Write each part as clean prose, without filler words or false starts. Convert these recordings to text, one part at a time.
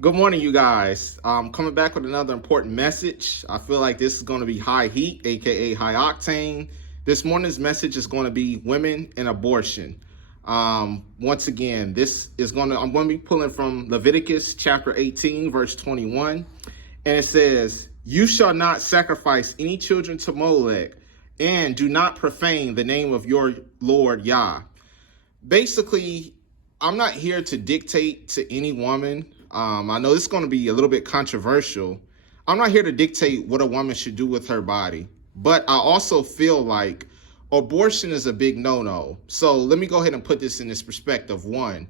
Good morning, you guys. Coming back with another important message. I feel like this is going to be high heat, aka high octane. This morning's message is going to be women and abortion. Once again, I'm going to be pulling from Leviticus chapter 18, verse 21. And it says, "You shall not sacrifice any children to Molech, and do not profane the name of your Lord Yah." Basically, I'm not here to dictate to any woman. I know this is going to be a little bit controversial. I'm not here to dictate what a woman should do with her body, but I also feel like abortion is a big no-no. So let me go ahead and put this in this perspective. One,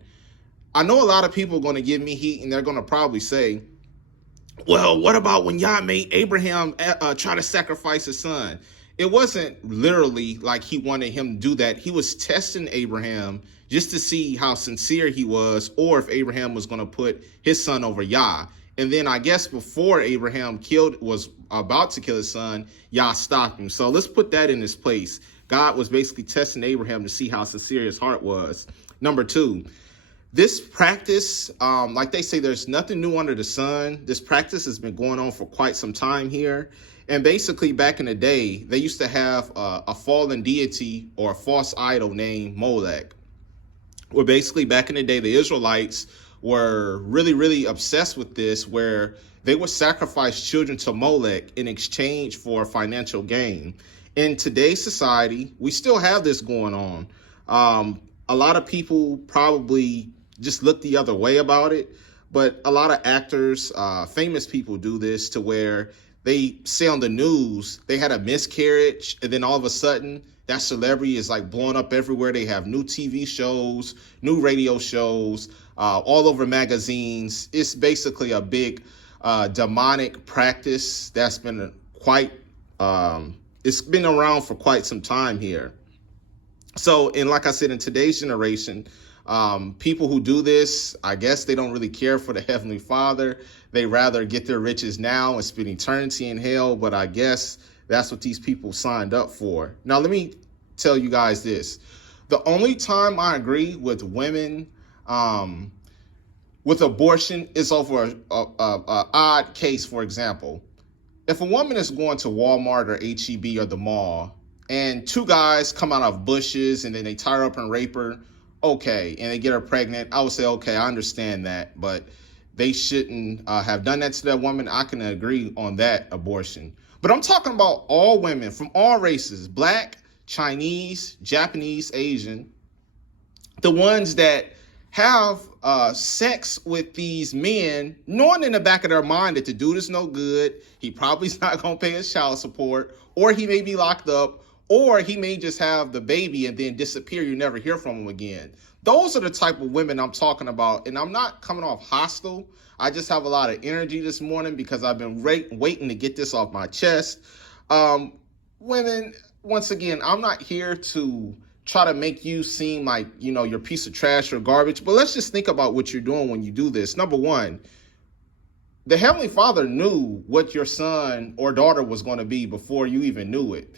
I know a lot of people are going to give me heat, and they're going to probably say, well, what about when Yah made Abraham try to sacrifice his son? It wasn't literally like he wanted him to do that. He was testing Abraham just to see how sincere he was, or if Abraham was going to put his son over Yah. And then I guess before Abraham was about to kill his son, Yah stopped him. So let's put that in his place. God was basically testing Abraham to see how sincere his heart was. Number two, this practice, like they say, there's nothing new under the sun. This practice has been going on for quite some time here. And basically, back in the day, they used to have a fallen deity or a false idol named Molech. Where basically, back in the day, the Israelites were really, really obsessed with this, where they would sacrifice children to Molech in exchange for financial gain. In today's society, we still have this going on. A lot of people probably just look the other way about it, but a lot of actors, famous people do this to where they say on the news they had a miscarriage, and then all of a sudden that celebrity is like blowing up everywhere. They have new TV shows, new radio shows, all over magazines. It's basically a big demonic practice that's been it's been around for quite some time here. So, and like I said, in today's generation, people who do this, I guess they don't really care for the Heavenly Father. They rather get their riches now and spend eternity in hell. But I guess that's what these people signed up for. Now, let me tell you guys this. The only time I agree with women with abortion is over a odd case. For example, if a woman is going to Walmart or HEB or the mall, and two guys come out of bushes and then they tie her up and rape her, okay, and they get her pregnant, I would say, okay, I understand that, but they shouldn't have done that to that woman. I can agree on that abortion. But I'm talking about all women from all races, Black, Chinese, Japanese, Asian, the ones that have sex with these men, knowing in the back of their mind that the dude is no good, he probably's not going to pay his child support, or he may be locked up, or he may just have the baby and then disappear. You never hear from him again. Those are the type of women I'm talking about. And I'm not coming off hostile. I just have a lot of energy this morning because I've been waiting to get this off my chest. Women, once again, I'm not here to try to make you seem like, you're a piece of trash or garbage. But let's just think about what you're doing when you do this. Number one, the Heavenly Father knew what your son or daughter was going to be before you even knew it.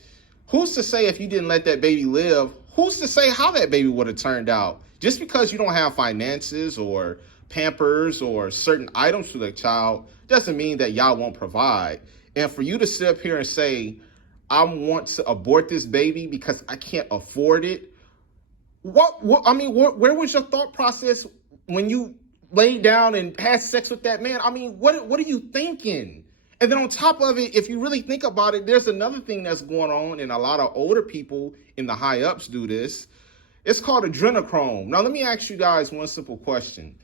Who's to say if you didn't let that baby live, who's to say how that baby would have turned out? Just because you don't have finances or Pampers or certain items for the child doesn't mean that y'all won't provide. And for you to sit up here and say, I want to abort this baby because I can't afford it. Where was your thought process when you laid down and had sex with that man? I mean, what are you thinking? And then on top of it, if you really think about it, there's another thing that's going on, and a lot of older people in the high ups do this. It's called adrenochrome. Now, let me ask you guys one simple question.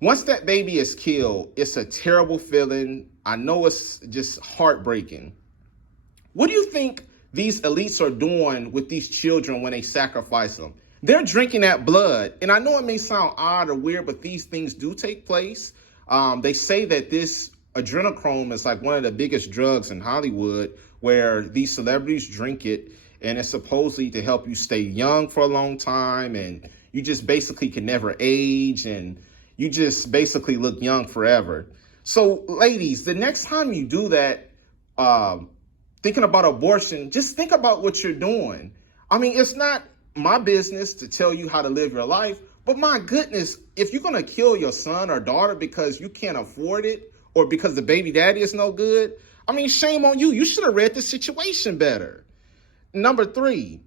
Once that baby is killed, it's a terrible feeling. I know it's just heartbreaking. What do you think these elites are doing with these children when they sacrifice them? They're drinking that blood. And I know it may sound odd or weird, but these things do take place. They say that this adrenochrome is like one of the biggest drugs in Hollywood, where these celebrities drink it, and it's supposedly to help you stay young for a long time, and you just basically can never age, and you just basically look young forever. So ladies, the next time you do that, thinking about abortion, just think about what you're doing. I mean, it's not my business to tell you how to live your life, But my goodness, if you're going to kill your son or daughter because you can't afford it or because the baby daddy is no good, I mean, shame on you. You should have read the situation better. Number three,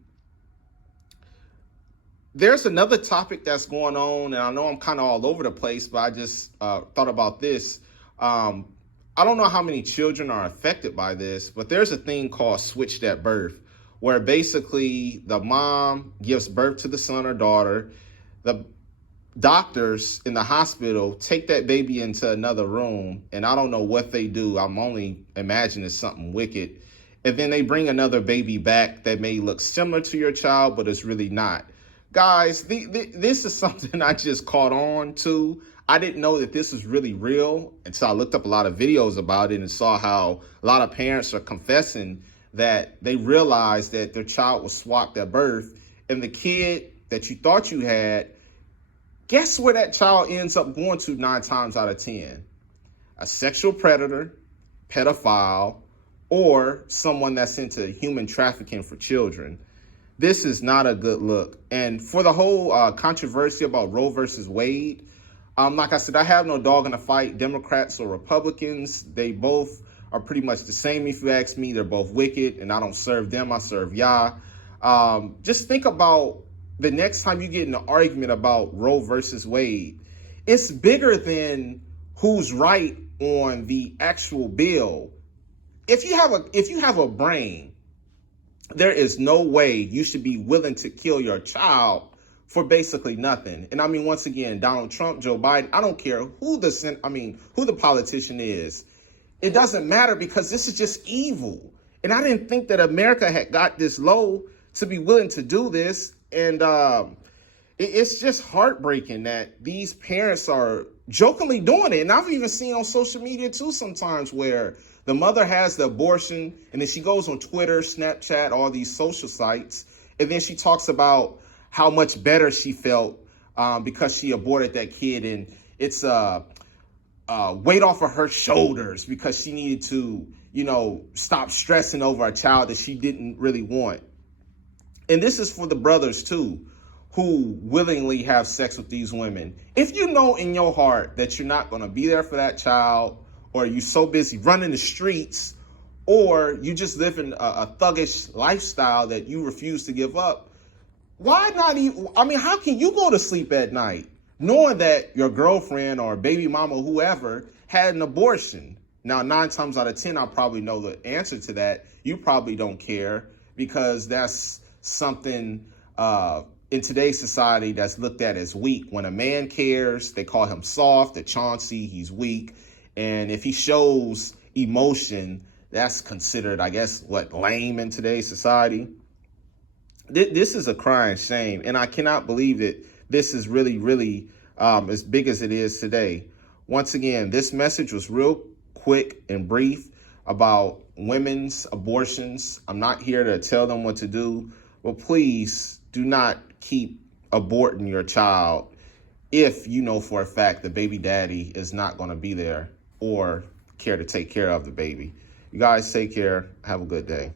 there's another topic that's going on, and I know I'm kind of all over the place, but I just thought about this. I don't know how many children are affected by this, but there's a thing called switched at birth, where basically the mom gives birth to the son or daughter. The doctors in the hospital take that baby into another room, and I don't know what they do. I'm only imagining something wicked. And then they bring another baby back that may look similar to your child, but it's really not. Guys, this is something I just caught on to. I didn't know that this was really real until I looked up a lot of videos about it and saw how a lot of parents are confessing that they realized that their child was swapped at birth, and the kid that you thought you had, guess where that child ends up going to 9 times out of 10? A sexual predator, pedophile, or someone that's into human trafficking for children. This is not a good look. And for the whole controversy about Roe versus Wade, like I said, I have no dog in the fight, Democrats or Republicans. They both are pretty much the same if you ask me. They're both wicked, and I don't serve them, I serve Yah. Just think about the next time you get in an argument about Roe versus Wade. It's bigger than who's right on the actual bill. If you have a brain, there is no way you should be willing to kill your child for basically nothing. And I mean, once again, Donald Trump, Joe Biden, I don't care who the politician is. It doesn't matter, because this is just evil. And I didn't think that America had got this low to be willing to do this. And it's just heartbreaking that these parents are jokingly doing it. And I've even seen on social media too sometimes where the mother has the abortion and then she goes on Twitter, Snapchat, all these social sites, and then she talks about how much better she felt because she aborted that kid, and it's weight off of her shoulders because she needed to, stop stressing over a child that she didn't really want. And this is for the brothers too, who willingly have sex with these women. If you know in your heart that you're not going to be there for that child, or you're so busy running the streets, or you just live in a thuggish lifestyle that you refuse to give up, why not even, how can you go to sleep at night knowing that your girlfriend or baby mama, whoever, had an abortion? Now, 9 times out of 10, I probably know the answer to that. You probably don't care, because that's something in today's society that's looked at as weak. When a man cares, they call him soft, the Chauncey, he's weak. And if he shows emotion, that's considered, I guess, lame in today's society. This is a crying shame. And I cannot believe that this is really, really as big as it is today. Once again, this message was real quick and brief about women's abortions. I'm not here to tell them what to do, but please do not keep aborting your child if you know for a fact the baby daddy is not going to be there or care to take care of the baby. You guys take care. Have a good day.